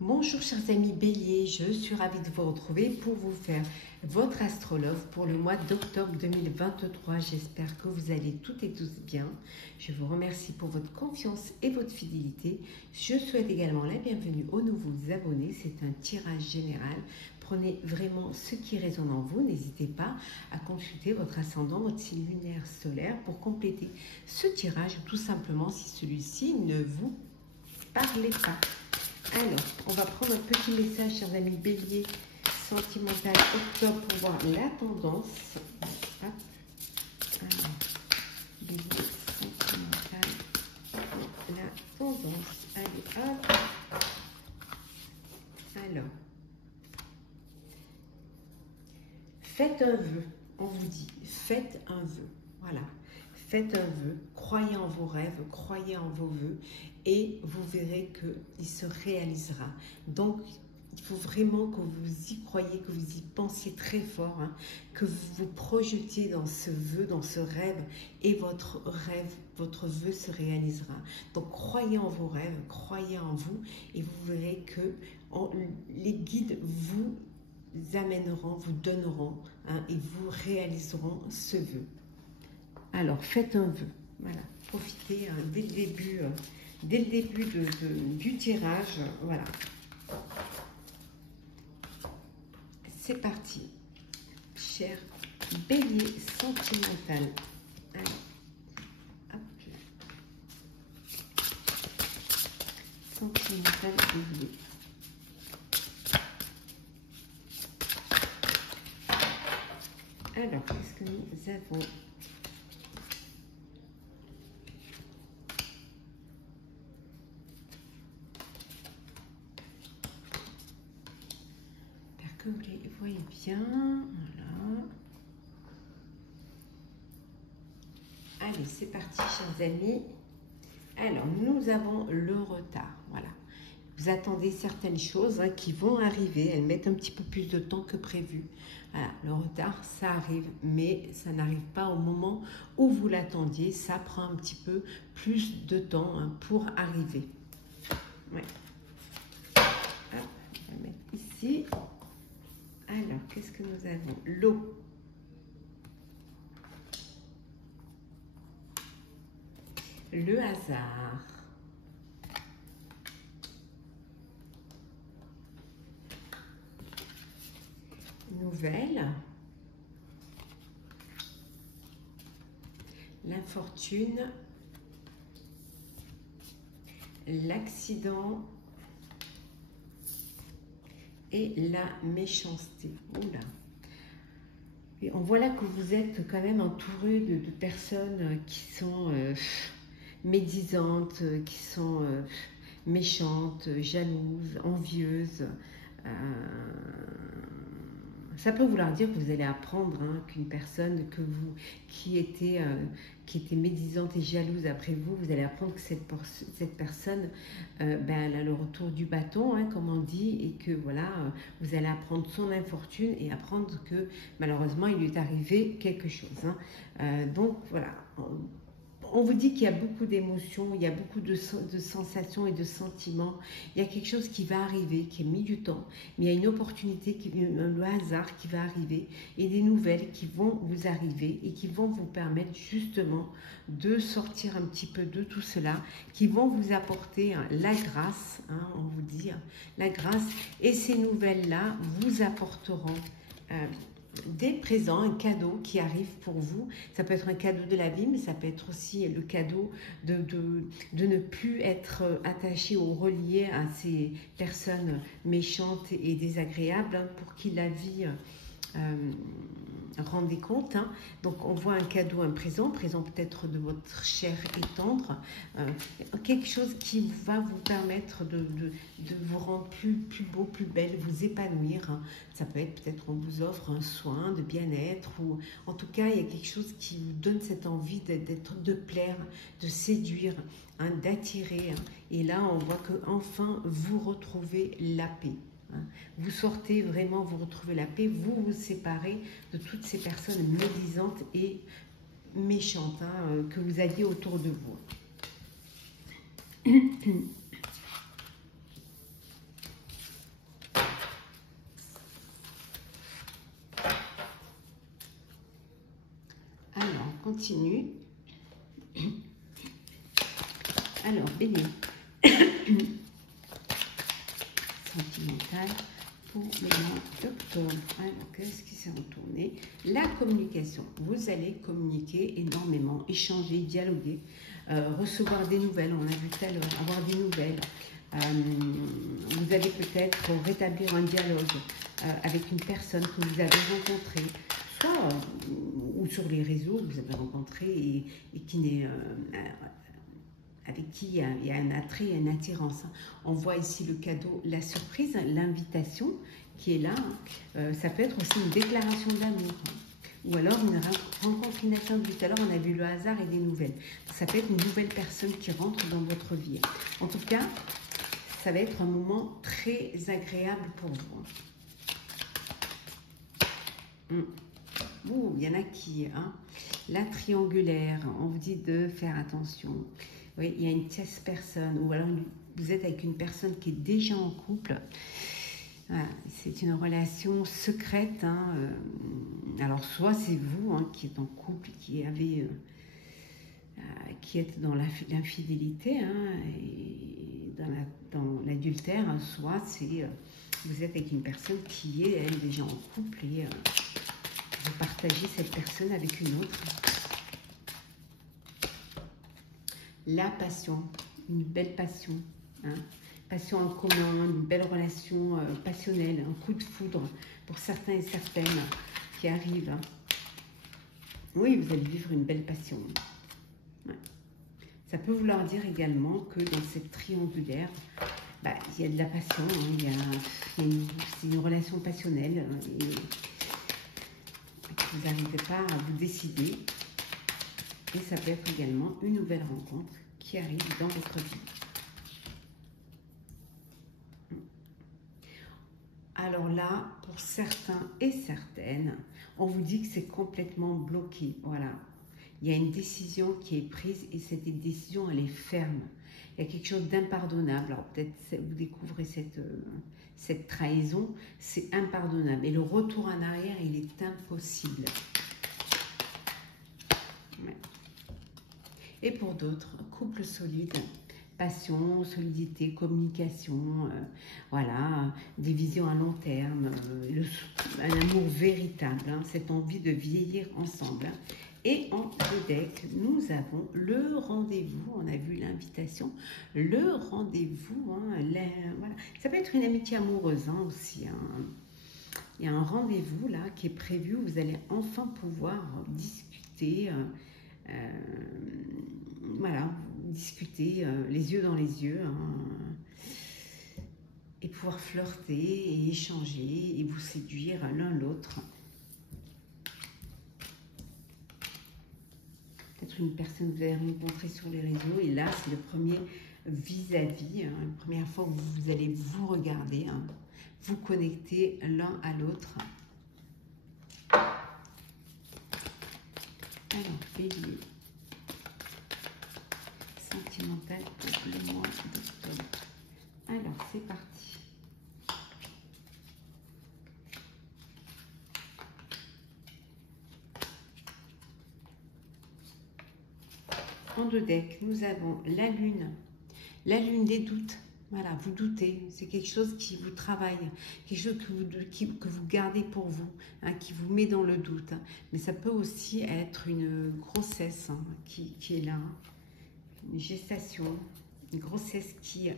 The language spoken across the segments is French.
Bonjour chers amis Bélier, je suis ravie de vous retrouver pour vous faire votre astrologue pour le mois d'octobre 2023. J'espère que vous allez toutes et tous bien. Je vous remercie pour votre confiance et votre fidélité. Je souhaite également la bienvenue aux nouveaux abonnés. C'est un tirage général. Prenez vraiment ce qui résonne en vous. N'hésitez pas à consulter votre ascendant, votre signe lunaire solaire pour compléter ce tirage ou tout simplement si celui-ci ne vous parlait pas. Alors, on va prendre un petit message, chers amis Bélier, sentimental octobre pour voir la tendance. Hop. Alors, Bélier, sentimental, la tendance. Allez, hop. Alors, faites un vœu, on vous dit, faites un vœu. Voilà. Faites un vœu, croyez en vos rêves, croyez en vos vœux et vous verrez qu'il se réalisera. Donc, il faut vraiment que vous y croyez, que vous y pensiez très fort, hein, que vous vous projetiez dans ce vœu, dans ce rêve et votre rêve, votre vœu se réalisera. Donc, croyez en vos rêves, croyez en vous et vous verrez que les guides vous amèneront, vous donneront hein, et vous réaliseront ce vœu. Alors, faites un vœu. Voilà, profitez hein, dès le début du tirage. Voilà. C'est parti. Cher Bélier sentimental. Alors, hop. Sentimental Bélier. Alors, qu'est-ce que nous avons ? Que vous les voyez bien, voilà. Allez, c'est parti, chers amis. Alors, nous avons le retard, voilà. Vous attendez certaines choses hein, qui vont arriver, elles mettent un petit peu plus de temps que prévu. Voilà, le retard, ça arrive, mais ça n'arrive pas au moment où vous l'attendiez. Ça prend un petit peu plus de temps hein, pour arriver. Ouais. Hop, on va mettre ici. Alors, qu'est-ce que nous avons? L'eau. Le hasard. Nouvelle. L'infortune. L'accident. Et la méchanceté. Oula. Et on voit là que vous êtes quand même entouré de personnes qui sont médisantes, qui sont méchantes, jalouses, envieuses. Ça peut vouloir dire que vous allez apprendre hein, qu'une personne qui était médisante et jalouse après vous, vous allez apprendre que cette personne, elle a le retour du bâton, hein, comme on dit, et que voilà, vous allez apprendre son infortune et apprendre que malheureusement, il lui est arrivé quelque chose. Hein. Donc voilà. On vous dit qu'il y a beaucoup d'émotions, il y a beaucoup de sensations et de sentiments. Il y a quelque chose qui va arriver, qui a mis du temps, mais il y a une opportunité, le hasard qui va arriver et des nouvelles qui vont vous arriver et qui vont vous permettre justement de sortir un petit peu de tout cela, qui vont vous apporter hein, la grâce, hein, on vous dit, hein, la grâce. Et ces nouvelles-là vous apporteront des présents, un cadeau qui arrive pour vous. Ça peut être un cadeau de la vie, mais ça peut être aussi le cadeau de ne plus être attaché ou relié à ces personnes méchantes et désagréables hein, pour qui la vie rendez compte. Hein. Donc on voit un cadeau, un présent peut-être de votre chair et tendre, quelque chose qui va vous permettre de vous rendre plus beau, plus belle, vous épanouir. Hein. Ça peut être peut-être on vous offre un soin de bien-être ou en tout cas il y a quelque chose qui vous donne cette envie de plaire, de séduire, hein, d'attirer. Hein. Et là on voit que enfin vous retrouvez la paix. Vous sortez vraiment, vous retrouvez la paix, vous vous séparez de toutes ces personnes médisantes et méchantes hein, que vous aviez autour de vous. continue. Alors, Bélier. Sentimental pour le mois d'octobre. Alors, qu'est-ce qui s'est retourné? La communication. Vous allez communiquer énormément, échanger, dialoguer, recevoir des nouvelles. On a vu tout à l'heure, avoir des nouvelles. Vous allez peut-être rétablir un dialogue avec une personne que vous avez rencontrée, soit ou sur les réseaux, vous avez rencontré et qui n'est avec qui il y a un attrait et une attirance. On voit ici le cadeau, la surprise, l'invitation qui est là. Ça peut être aussi une déclaration d'amour. Ou alors une rencontre inattendue. Tout à l'heure, on a vu le hasard et des nouvelles. Ça peut être une nouvelle personne qui rentre dans votre vie. En tout cas, ça va être un moment très agréable pour vous. Ouh, il y en a qui... Hein, la triangulaire, on vous dit de faire attention. Oui, il y a une tierce personne, ou alors vous êtes avec une personne qui est déjà en couple. Voilà, c'est une relation secrète. Hein, alors, soit c'est vous hein, qui êtes en couple, qui êtes dans l'infidélité hein, et dans l'adultère, soit c'est vous êtes avec une personne qui est, elle, déjà en couple et vous partagez cette personne avec une autre. La passion, une belle passion, hein, passion en commun, une belle relation passionnelle, un coup de foudre pour certains et certaines qui arrivent. Hein. Oui, vous allez vivre une belle passion. Ouais. Ça peut vouloir dire également que dans cette triangulaire, bah, il y a de la passion, hein, c'est une relation passionnelle et vous n'arrivez pas à vous décider. Et ça peut être également une nouvelle rencontre qui arrive dans votre vie. Alors là, pour certains et certaines, on vous dit que c'est complètement bloqué. Voilà. Il y a une décision qui est prise et cette décision, elle est ferme. Il y a quelque chose d'impardonnable. Alors peut-être vous découvrez cette trahison, c'est impardonnable. Et le retour en arrière, il est impossible. Ouais. Et pour d'autres, couple solide, passion, solidité, communication, voilà, des visions à long terme, un amour véritable, hein, cette envie de vieillir ensemble. Et en deux decks, nous avons le rendez-vous, on a vu l'invitation, le rendez-vous, hein, voilà. Ça peut être une amitié amoureuse hein, aussi. Hein. Il y a un rendez-vous là qui est prévu, vous allez enfin pouvoir discuter. Voilà, discuter les yeux dans les yeux hein, et pouvoir flirter et échanger et vous séduire l'un l'autre. Peut-être une personne que vous avez rencontrée sur les réseaux et là c'est le premier vis-à-vis, hein, la première fois que vous allez vous regarder, hein, vous connecter l'un à l'autre. Alors, Bélier. Sentimental pour le mois d'octobre. Alors, c'est parti. En deux decks, nous avons la lune des doutes. Voilà, vous doutez, c'est quelque chose qui vous travaille, quelque chose que vous gardez pour vous, hein, qui vous met dans le doute. Hein. Mais ça peut aussi être une grossesse hein, qui est là, une gestation, une grossesse qui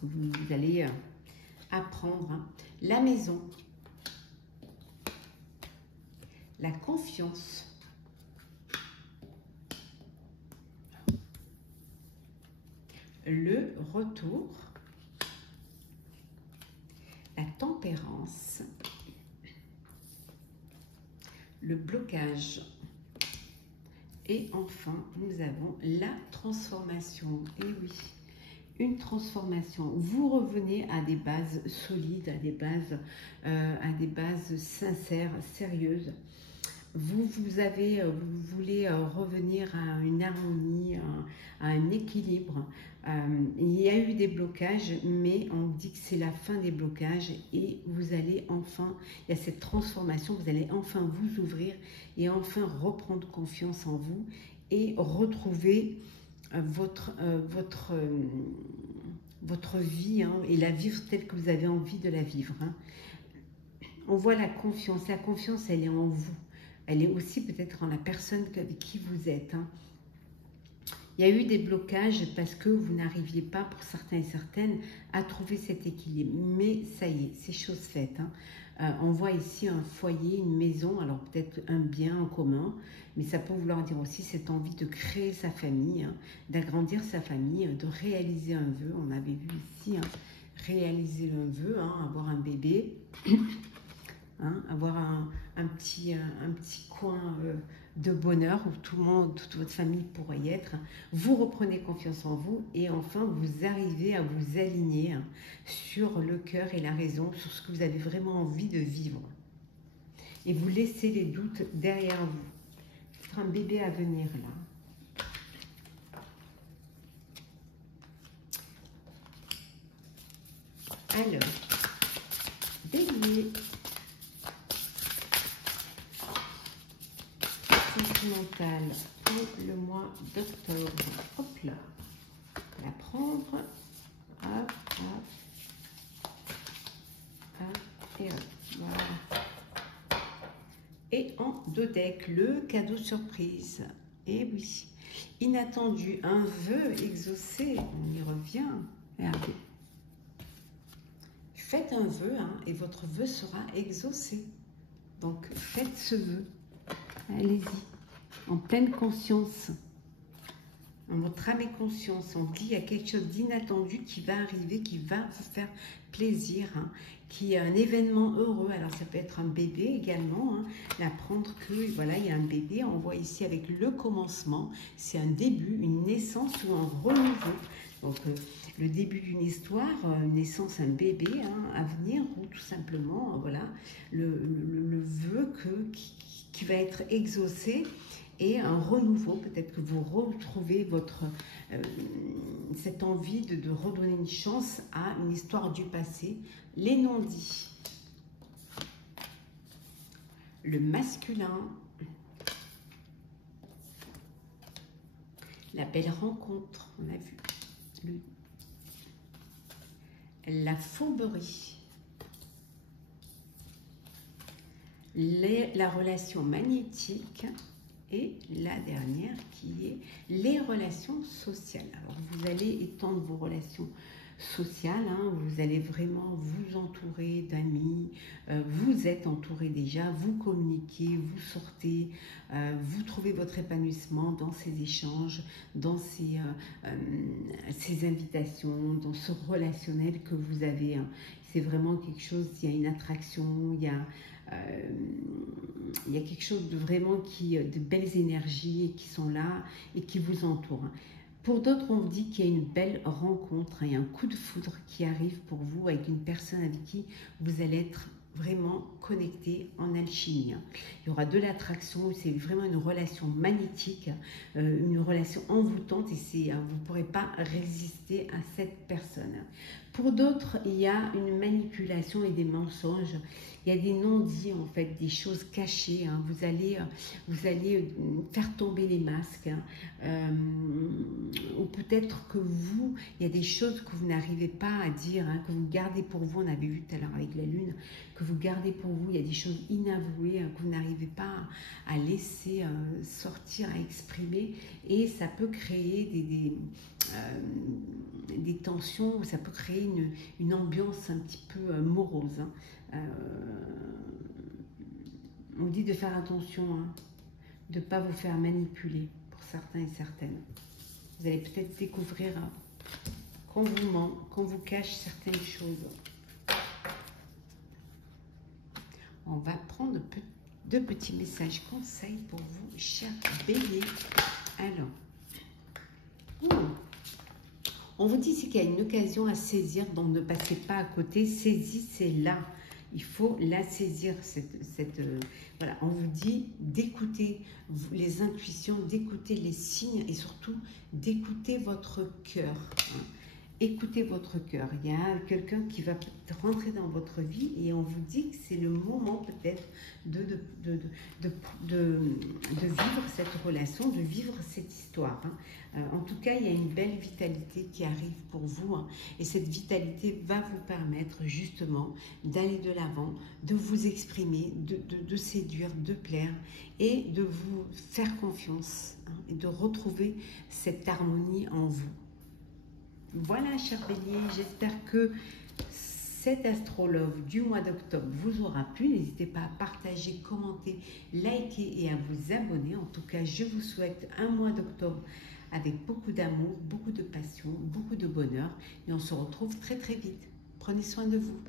vous allez apprendre. Hein. La maison, la confiance. Le retour, la tempérance, le blocage et enfin nous avons la transformation. Et oui, une transformation. Vous revenez à des bases solides, à des bases sincères, sérieuses. vous voulez revenir à une harmonie, à un équilibre. Il y a eu des blocages, mais on dit que c'est la fin des blocages et vous allez enfin, il y a cette transformation, vous allez enfin vous ouvrir et enfin reprendre confiance en vous et retrouver votre vie, hein, et la vivre telle que vous avez envie de la vivre. Hein. On voit la confiance. La confiance, elle est en vous. Elle est aussi peut-être en la personne avec qui vous êtes. Hein. Il y a eu des blocages parce que vous n'arriviez pas, pour certains et certaines, à trouver cet équilibre. Mais ça y est, c'est chose faite. Hein. On voit ici un foyer, une maison, alors peut-être un bien en commun, mais ça peut vouloir dire aussi cette envie de créer sa famille, hein, d'agrandir sa famille, de réaliser un vœu. On avait vu ici, hein, réaliser un vœu, hein, avoir un bébé. Hein, avoir un petit coin de bonheur où tout le monde, toute votre famille pourrait y être. Vous reprenez confiance en vous et enfin vous arrivez à vous aligner, hein, sur le cœur et la raison, sur ce que vous avez vraiment envie de vivre. Et vous laissez les doutes derrière vous. C'est un bébé à venir là. Alors, Bélier. Sentimentale pour le mois d'octobre. Hop là. La prendre. Hop, hop. Hop et hop. Voilà. Et en deux decks, le cadeau surprise. Et oui. Inattendu, un vœu exaucé. On y revient. Regardez. Faites un vœu, hein, et votre vœu sera exaucé. Donc faites ce vœu. Allez-y, en pleine conscience, en votre âme et conscience. On dit qu'il y a quelque chose d'inattendu qui va arriver, qui va vous faire plaisir, hein, qui est un événement heureux. Alors ça peut être un bébé également, hein, l'apprendre que voilà, il y a un bébé. On voit ici avec le commencement, c'est un début, une naissance ou un renouveau. Donc le début d'une histoire, une naissance, un bébé, hein, à venir, ou tout simplement, voilà, le vœu qui va être exaucé et un renouveau. Peut-être que vous retrouvez cette envie de redonner une chance à une histoire du passé. Les non-dits. Le masculin. La belle rencontre, on a vu. La fourberie. La relation magnétique et la dernière qui est les relations sociales. Alors vous allez étendre vos relations sociales, hein, vous allez vraiment vous entourer d'amis, vous êtes entouré déjà, vous communiquez, vous sortez, vous trouvez votre épanouissement dans ces échanges, dans ces invitations, dans ce relationnel que vous avez. Hein. C'est vraiment quelque chose, il y a une attraction, il y a quelque chose de vraiment de belles énergies qui sont là et qui vous entourent. Pour d'autres, on vous dit qu'il y a une belle rencontre, il y a un coup de foudre qui arrive pour vous avec une personne avec qui vous allez être vraiment connecté en alchimie. Il y aura de l'attraction, c'est vraiment une relation magnétique, une relation envoûtante et vous ne pourrez pas résister à cette personne. Pour d'autres, il y a une manipulation et des mensonges. Il y a des non-dits, en fait, des choses cachées. Hein. Vous allez faire tomber les masques. Hein. Ou peut-être que il y a des choses que vous n'arrivez pas à dire, hein, que vous gardez pour vous. On avait vu tout à l'heure avec la Lune, que vous gardez pour vous. Il y a des choses inavouées, hein, que vous n'arrivez pas à laisser sortir, à exprimer. Et ça peut créer des tensions, ça peut créer une ambiance un petit peu morose. Hein. On dit de faire attention, hein, de ne pas vous faire manipuler pour certains et certaines. Vous allez peut-être découvrir qu'on vous ment, qu'on vous cache certaines choses. On va prendre deux petits messages conseils pour vous, chers béliers. Alors, on vous dit ici qu'il y a une occasion à saisir, donc ne passez pas à côté, saisissez-la. il faut la saisir, voilà, on vous dit d'écouter les intuitions, d'écouter les signes et surtout d'écouter votre cœur. Hein. Écoutez votre cœur. Il y a quelqu'un qui va rentrer dans votre vie et on vous dit que c'est le moment peut-être de vivre cette relation, de vivre cette histoire. Hein. En tout cas, il y a une belle vitalité qui arrive pour vous. Hein, et cette vitalité va vous permettre justement d'aller de l'avant, de vous exprimer, de séduire, de plaire et de vous faire confiance, hein, et de retrouver cette harmonie en vous. Voilà, chers béliers, j'espère que cet astrologue du mois d'octobre vous aura plu. N'hésitez pas à partager, commenter, liker et à vous abonner. En tout cas, je vous souhaite un mois d'octobre avec beaucoup d'amour, beaucoup de passion, beaucoup de bonheur. Et on se retrouve très très vite. Prenez soin de vous.